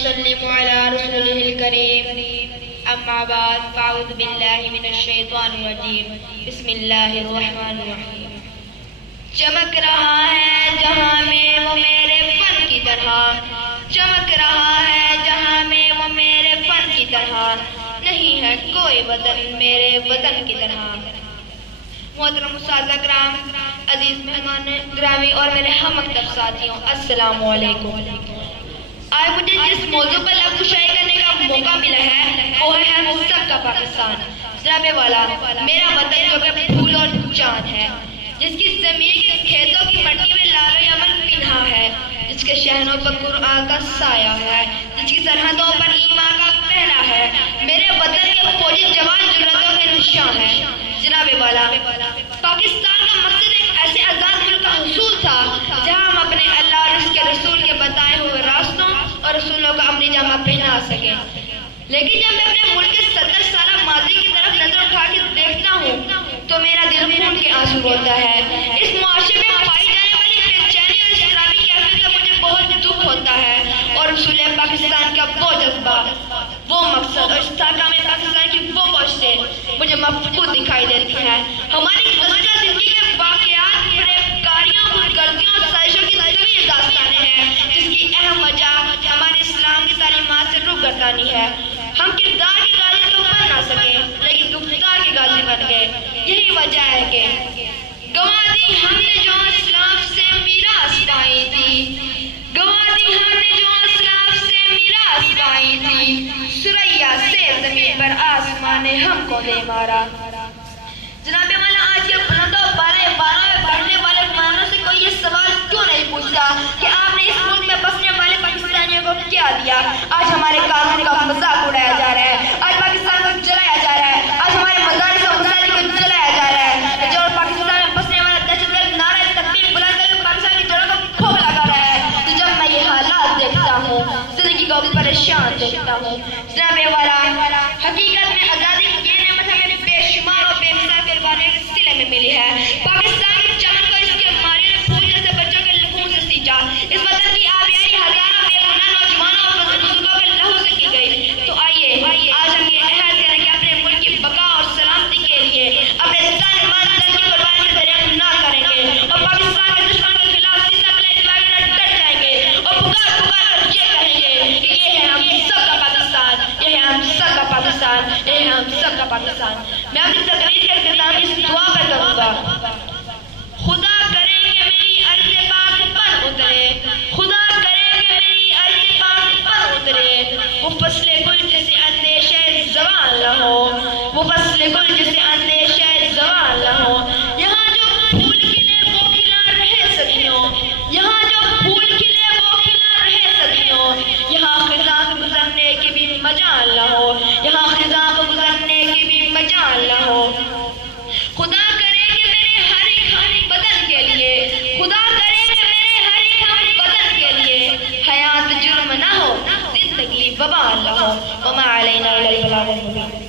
وسلم على رسوله الكريم اما بعد فاعوذ باللہ من الشیطان الرجیم بسم اللہ الرحمن الرحیم۔ چمک رہا ہے جہاں میں وہ میرے فن کی طرح، چمک رہا ہے جہاں میں وہ میرے فن کی طرح، نہیں ہے کوئی وطن میرے وطن کی طرح۔ محترم اساتذہ کرام، عزیز مہمان گرامی اور میرے ہم مکتب ساتھیوں، السلام علیکم۔ آج مجھے جس موضوع پر لفظ کشائی کرنے کا موقع ملا ہے وہ ہے ہم سب کا پاکستان۔ جناب والا، میرا وطن جو کہ پھول اور چاند ہے، جس کی زمین کے کھیتوں کی مٹی میں لال و یمن پنہا ہے، جس کے شہروں پر قرآن کا سایہ ہے، جس کی سرحدوں پر ایمان کا پہنا ہے، میرے وطن کے فوجی جوان جرأتوں کے نشان ہے۔ جناب والا، پاکستان کا مقصد ایک ایسے آزاد ملک کا حصول تھا جہاں ہم اپنے اللہ اور اس کے رسول کے بتائے ہوئے راستوں اور رسولوں کا اپنی جامہ پہنا سکیں۔ لیکن جب میں اپنے ملک کے 70 سالہ ماضی کی طرف نظر اٹھا کے دیکھتا ہوں تو میرا دل خون کے آنسو ہوتا ہے۔ اس معاشرے میں پائی جانے والی بے چینی اور اضطرابی کیفیت کا مجھے بہت دکھ ہوتا ہے، اور رسول پاکستان کا وہ جذبہ، وہ مقصد اور استحکام پاکستان کی وہ کوششیں مجھے مفقود دکھائی دیتی ہے۔ ہماری گزشتہ زندگی کے واقعات فریبکاریوں، غلطیوں اور سازشوں کی طویل داستانیں ہیں، جس کی اہم وجہ ہمارے اسلام کی تعلیمات سے روگردانی ہے۔ ہم کردار کے غازی تو بن نہ سکے لیکن گفتار کے غازی بن گئے۔ یہی وجہ ہے کہ گنوا دی ہم نے جو اسلام سے میراث پائی تھی، گنوا دی ہم نے جو اسلام سے میراث پائی تھی، سریا سے زمین پر آسمان نے ہم کو دے مارا۔ جناب والا، آج کے بلندوں بارے میں پڑھنے والے مانوں سے کوئی یہ سوال کیوں نہیں پوچھتا کہ آپ نے اس ملک میں بسنے والے پاکستانیوں کو کیا دیا؟ آج ہمارے قانون کا مذاق اڑایا جا رہا ہے، آج پاکستان کو جلایا جا رہا ہے، آج ہمارے مدارس اور مساجد کو جلایا جا رہا ہے، جو پاکستان میں بسنے والا دہشت گرد نعرہ تکبیر بلند کر کے پاکستان کی جڑوں کو کھوکھلا کر رہا ہے۔ تو جب میں یہ حالات دیکھتا ہوں، زندگی کو پریشان دیکھتا ہوں، جناب والا، حقیقت میں آزادی کی یہ نعمت ہمیں بے شمار اور بے مثال قربانیوں کے سلے میں ملی ہے۔ پاکستان کے چمن کو اس کے ماریوں نے پھول جیسے بچوں کے خون سے سینچا، اس وطن کی آبیاری ہزاروں بے گناہ نوجوانوں اور بزرگوں کے لہو سے کی گئی۔ تو آئیے آج ہم یہ عہد کریں کہ اپنے ملک کی بقا اور سلامتی کے لیے اپنے تن من دل کی قربانی سے دریافت نہ کریں گے، اور پاکستان کے دشمن کے خلاف سیسا کلیجے لگائے ڈٹ جائیں گے، اور پکار کر یہ کہیں گے کہ یہ ہے ہم سب کا پاکستان، یہ ہے ہم سب کا پاکستان، یہ ہے ہم سب کا پاکستان۔ میں اپنی تقریر کا اختتام اس دعا پر کروں گا: خدا کرے کہ میری عرض پاک پر اترے، خدا کرے کہ میری عرض پاک پر اترے، وہ فصل گل جسے اندیشہ زوال نہ ہو، وہ فصل گل جسے اندیشہ زوال نہ ہو۔ یہاں جو پھول کھلے وہ کھلا رہے صدیوں، یہاں جو پھول کھلے وہ کھلا رہے صدیوں، یہاں خزاں کو گزرنے کی بھی مجال نہ ہو، یہاں خزاں کو گزرنے کی بھی مجال نہ ہو۔ خدا کرے کہ میرے ہر ایک بدن کے لیے، خدا کرے کہ میرے ہر ایک بدن کے لیے حیات جرم نہ ہو، زندگی وبال نہ ہو۔ وما علینا الا البلاغ المبین۔